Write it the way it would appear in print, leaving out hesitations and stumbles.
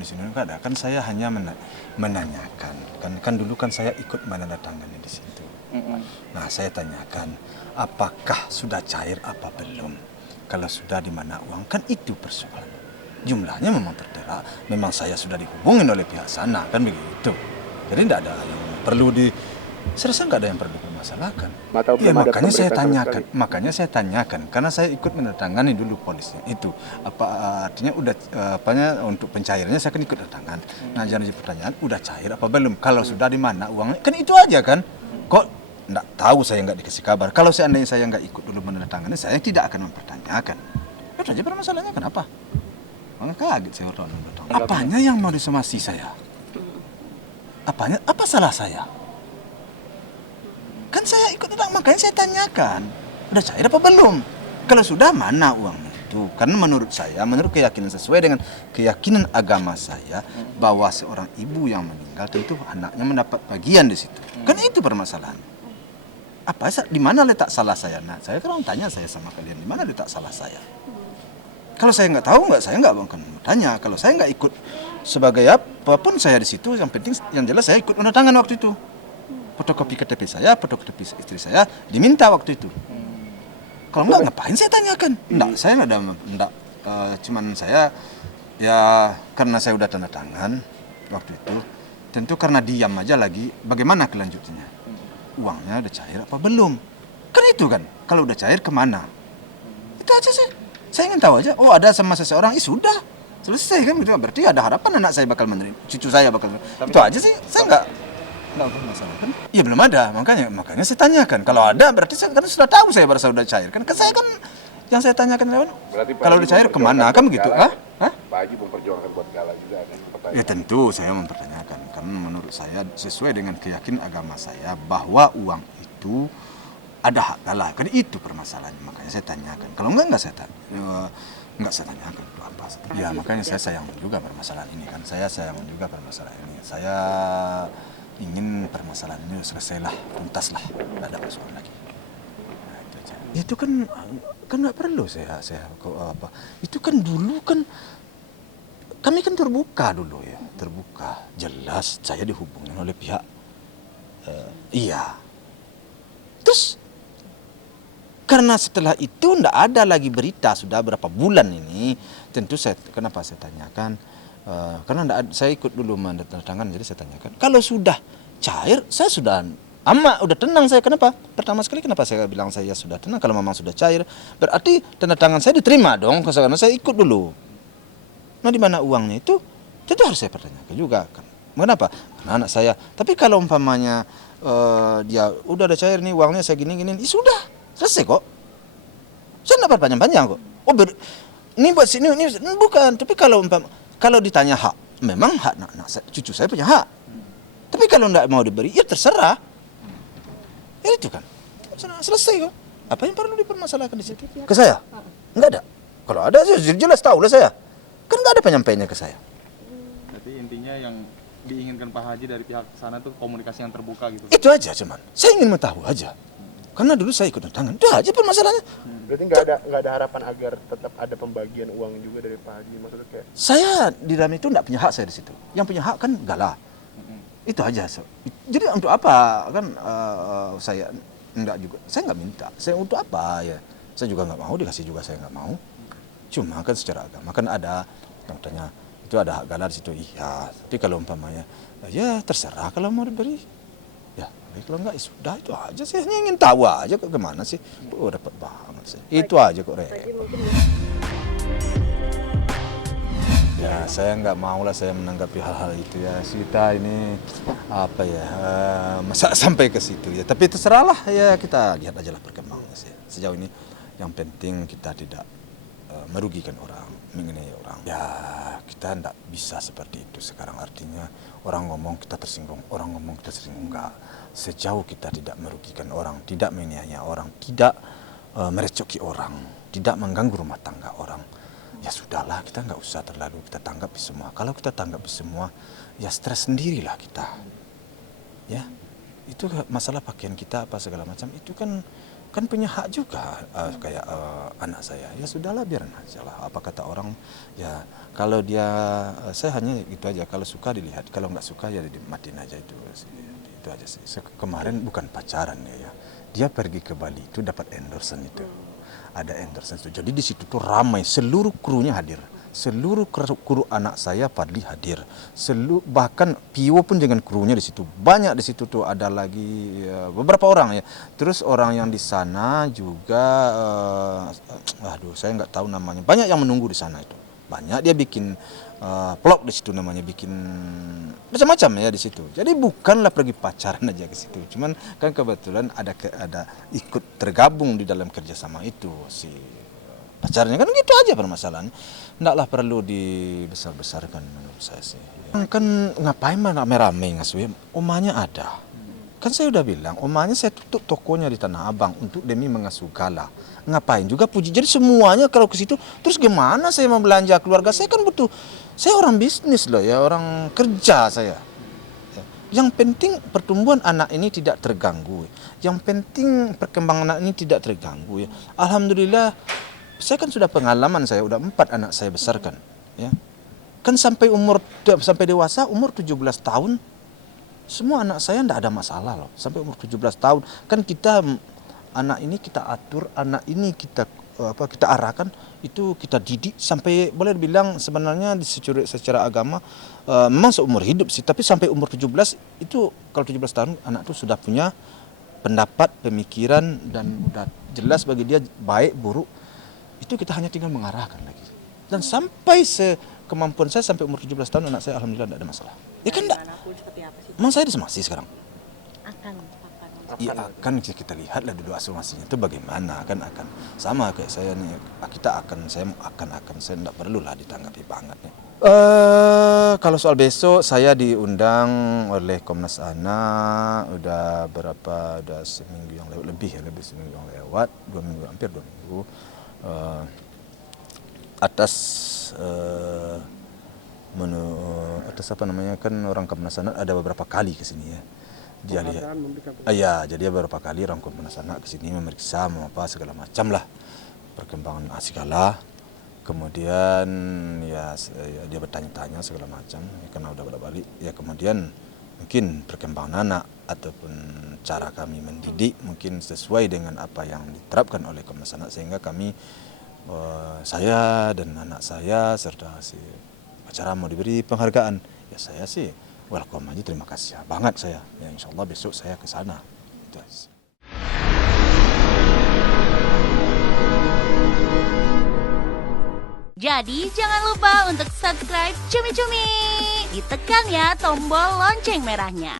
di sini nggak ada. Kan saya hanya menanyakan. Kan dulu kan saya ikut menandatangani di situ. Nah, saya tanyakan, apakah sudah cair apa belum? Kalau sudah, di mana uang? Kan itu persoalan. Jumlahnya memang tertera, memang saya sudah dihubungin oleh pihak sana, kan begitu. Jadi tidak ada yang perlu saya rasa nggak ada yang perlu dimasalahkan. Ya makanya saya tanyakan, karena saya ikut menandatangani dulu polisnya itu. Artinya udah untuk pencairannya saya kan ikut tangan. Nah, jadi pertanyaan, udah cair apa belum? Kalau sudah, di mana uangnya? Kan itu aja kan. Kok nggak tahu, saya nggak dikasih kabar. Kalau seandainya saya nggak ikut dulu menandatangani, saya tidak akan mempertanyakan. Itu aja permasalahannya, kenapa? Makanya kaget saya orang menandatangani. Apanya yang mau disomasi saya? Apa salah saya? Kan saya ikut tidak, makanya saya tanyakan, udah cair apa belum? Kalau sudah, mana uangnya itu? Karena menurut saya, menurut keyakinan sesuai dengan keyakinan agama saya, bahwa seorang ibu yang meninggal tentu anaknya mendapat bagian di situ. Kan itu permasalahan. Di mana letak salah saya? Nah, saya kan tanya saya sama kalian, di mana letak salah saya? Kalau saya nggak tahu, saya nggak akan bertanya. Kalau saya nggak ikut sebagai apapun saya di situ, yang penting, yang jelas saya ikut menandatangan waktu itu. Fotokopi KTP saya, fotokopi istri saya diminta waktu itu. Kalau enggak, ngapain saya tanyakan? Enggak, saya enggak, cuman saya, ya karena saya udah tanda tangan waktu itu, tentu karena diam aja lagi, bagaimana kelanjutannya? Uangnya udah cair apa belum? Kan itu kan, kalau udah cair kemana? Itu aja sih. Saya ingin tahu aja, oh ada sama seseorang, sudah, selesai kan gitu. Berarti ada harapan anak saya bakal menerima, cucu saya bakal menerima. Itu aja sih, saya enggak ada masalah kan? Iya belum ada, makanya saya tanyakan. Kalau ada berarti saya kan sudah tahu saya baru sudah cair kan? Saya kan yang saya tanyakan kalau udah cair kemana kan begitu? Hah? Pak Haji memperjuangkan buat Gala juga kan? Ya tentu saya mempertanyakan karena menurut saya sesuai dengan keyakinan agama saya bahwa uang itu ada hak Gala. Kan itu permasalahannya, makanya saya tanyakan. Kalau enggak saya tanyakan itu apa. Ya makanya saya sayang juga permasalahan ini kan. Saya sayang juga permasalahan ini. Saya ingin permasalahan ini selesailah, tuntaslah, tidak ada persoalan lagi. Nah, itu aja. Itu kan nggak perlu saya itu kan dulu kan kami kan terbuka dulu ya, terbuka, jelas saya dihubungin oleh pihak iya. Terus karena setelah itu tidak ada lagi berita sudah berapa bulan ini, tentu kenapa saya tanyakan? Karena saya ikut dulu menandatangani, jadi saya tanyakan. Kalau sudah cair, saya sudah udah tenang saya. Kenapa? Pertama sekali kenapa saya bilang saya sudah tenang? Kalau memang sudah cair, berarti tanda tangan saya diterima dong, karena saya ikut dulu. Nah, di mana uangnya itu? Tentu harus saya pertanyakan juga. Kenapa? Karena anak saya. Tapi kalau umpamanya dia udah ada cair nih uangnya saya gini, sudah selesai kok. Saya nggak panjang-panjang kok. Ini buat sini, ini bukan. Tapi kalau ditanya hak, memang hak cucu saya punya hak. Tapi kalau nggak mau diberi, ya terserah. Ya itu kan, selesai kok. Apa yang perlu dipermasalahkan di situ? Ke saya? Nggak ada. Kalau ada, jelas tahu lah saya. Kan nggak ada penyampaiannya ke saya. Berarti intinya yang diinginkan Pak Haji dari pihak sana tuh komunikasi yang terbuka gitu? Itu aja cuman. Saya ingin tahu aja. Karena dulu saya ikut tangan. Itu aja permasalahannya. Berarti nggak ada harapan agar tetap ada pembagian uang juga dari Pak Haji, maksudnya kayak? Saya di dalam itu nggak punya hak saya di situ. Yang punya hak kan Gala. Itu aja. Jadi untuk apa kan saya enggak juga. Saya nggak minta. Saya untuk apa ya? Saya juga nggak mau dikasih juga, saya nggak mau. Cuma kan secara agama kan ada yang tanya itu ada hak Gala di situ. Iya. Tapi kalau umpamanya ya terserah kalau mau diberi. Ya, kalau enggak ya sudah itu aja. Saya hanya ingin tahu aja kok gimana sih. Oh, dapat banget sih. Itu aja kok Ya, saya nggak mau lah saya menanggapi hal-hal itu ya. Kita ini apa ya, masa sampai ke situ ya. Tapi terserahlah ya, kita lihat aja lah perkembangannya sih. Sejauh ini yang penting kita tidak merugikan orang, mengenai orang. Ya, kita tidak bisa seperti itu sekarang. Artinya orang ngomong kita tersinggung, orang ngomong kita tersinggung. Enggak. Sejauh kita tidak merugikan orang, tidak menganiaya orang, tidak merecoki orang, tidak mengganggu rumah tangga orang. Ya sudahlah, kita nggak usah terlalu kita tanggapi semua. Kalau kita tanggapi semua, ya stres sendirilah kita. Ya, itu masalah pakaian kita apa segala macam itu kan kan punya hak juga kayak anak saya. Ya sudahlah, biarin aja lah. Apa kata orang, ya kalau dia, saya hanya itu aja, kalau suka dilihat, kalau nggak suka ya dimatiin aja itu sih. Itu aja sih. Kemarin bukan pacaran ya. Dia pergi ke Bali itu dapat endorsement itu. Ada endorsement itu. Jadi di situ tuh ramai, seluruh krunya hadir. Seluruh kru anak saya Fadli hadir. Bahkan Pio pun dengan krunya di situ. Banyak di situ tuh, ada lagi beberapa orang ya. Terus orang yang di sana juga aduh saya nggak tahu namanya. Banyak yang menunggu di sana itu. Banyak, dia bikin vlog di situ namanya, bikin macam-macam ya di situ. Jadi bukanlah pergi pacaran aja ke situ. Cuman kan kebetulan ada ikut tergabung di dalam kerjasama itu si pacarnya, kan gitu aja permasalahan. Ndaklah perlu dibesar-besarkan menurut saya sih. Kan ngapain rame-rame ngasuhin? Omanya ada. Kan saya udah bilang, omanya saya tutup tokonya di Tanah Abang untuk demi mengasuh Gala. Ngapain juga puji. Jadi semuanya kalau ke situ, terus gimana saya mau belanja keluarga? Saya kan butuh, saya orang bisnis loh ya, orang kerja saya. Yang penting pertumbuhan anak ini tidak terganggu. Yang penting perkembangan anak ini tidak terganggu ya. Alhamdulillah, saya kan sudah pengalaman, saya udah 4 anak saya besarkan ya. Kan sampai dewasa umur 17 tahun semua anak saya enggak ada masalah loh. Sampai umur 17 tahun kan kita anak ini kita atur, anak ini kita arahkan, itu kita didik sampai boleh dibilang sebenarnya secara agama memang seumur hidup sih, tapi sampai umur 17 itu, kalau 17 tahun anak itu sudah punya pendapat, pemikiran, dan udah jelas bagi dia baik buruk. Itu kita hanya tinggal mengarahkan lagi. Dan sampai kemampuan saya sampai umur 17 tahun anak saya alhamdulillah tidak ada masalah. Ya kan enggak? Emang saya disomasi sekarang? Iya akan kita lihatlah dulu asumasinya itu bagaimana, akan sama kayak saya nih, saya tidak perlulah ditanggapi banget nih. Kalau soal besok saya diundang oleh Komnas Anak udah seminggu yang lewat, lebih seminggu yang lewat, 2 minggu, hampir 2 minggu. Atas apa namanya, kan orang Komnas Anak ada beberapa kali ke sini ya. Dia lihat. Jadi beberapa kali orang Komnas Anak ke sini memeriksa segala macam lah perkembangan Asikala. Kemudian ya dia bertanya-tanya segala macam ya, karena udah balik ya. Kemudian mungkin perkembangan anak ataupun cara kami mendidik mungkin sesuai dengan apa yang diterapkan oleh Komnas Anak, sehingga kami saya dan anak saya serta si pacara mau diberi penghargaan. Ya saya sih welcome aja, terima kasih banget saya. Ya insya Allah besok saya ke sana. Itu aja. Jadi jangan lupa untuk subscribe Cumi Cumi. Ditekan ya tombol lonceng merahnya.